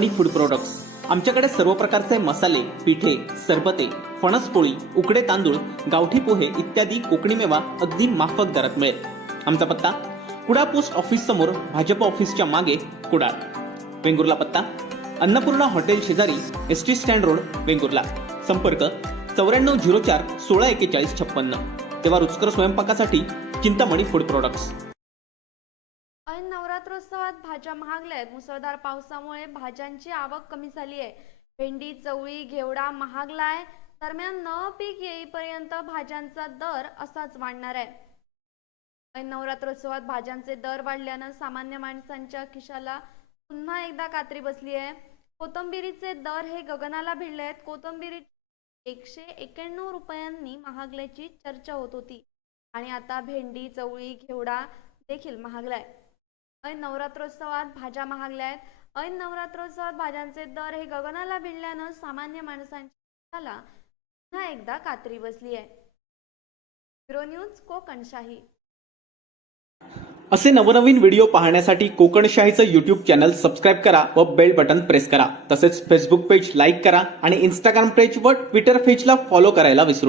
Chintamani food products. आमच्याकडे सर्व प्रकारचे मसाले, पिठे, सरबते, फणसपोळी, उकडे तांदूळ, गावठी पोहे इत्यादी कोकणी मेवा अगदी माफक दरात मिळेल। आमचा पत्ता कुडाळ पोस्ट ऑफिस समोर, भाजप ऑफिसच्या मागे, कुडाळ। वेंगुर्ला पत्ता अन्नपूर्णा हॉटेल शेजारी, एसटी स्टँड रोड, वेंगुर्ला। संपर्क 9404 1641 56। तेव्हा रुचकर स्वयंपाकासाठी चिंतामणी फूड प्रोडक्ट्स। ऐन नवरात्रोत्सवात भाज्या महागल्या आहेत। मुसळधार पावसामुळे भाज्यांची आवक कमी झाली आहे। भेंडी, चवळी, घेवडा महागलाय। दरम्यान नवं पीक येईपर्यंत भाज्यांचा दर असाच वाढणार आहे। ऐन नवरात्रोत्सवात भाज्यांचे दर वाढल्यानं सामान्य माणसांच्या खिशाला पुन्हा एकदा कात्री बसली आहे। कोथिंबीरीचे दर हे गगनाला भिडले आहेत। कोथिंबीर 191 रुपयांनी महागल्याची चर्चा होत होती आणि आता भेंडी, चवळी, घेवडा देखील महागलाय। ऐन नवरात्रोत्सवात भाज्या महागल्या आहेत। ऐन नवरात्रोत्सवात भाज्यांचे दर हे गगनाला भिडल्यानं सामान्य माणसांच्या खिशाला पुन्हा एकदा कात्री बसली आहे। Bureau news Kokanshahi. असे नवनवीन व्हिडिओ पाहण्यासाठी कोकणशाहीचं YouTube चॅनल सबस्क्राईब करा व बेल बटन प्रेस करा। तसेच फेसबुक पेज लाईक करा आणि इंस्टाग्राम पेज व ट्विटर पेजला फॉलो करायला विसरू नका।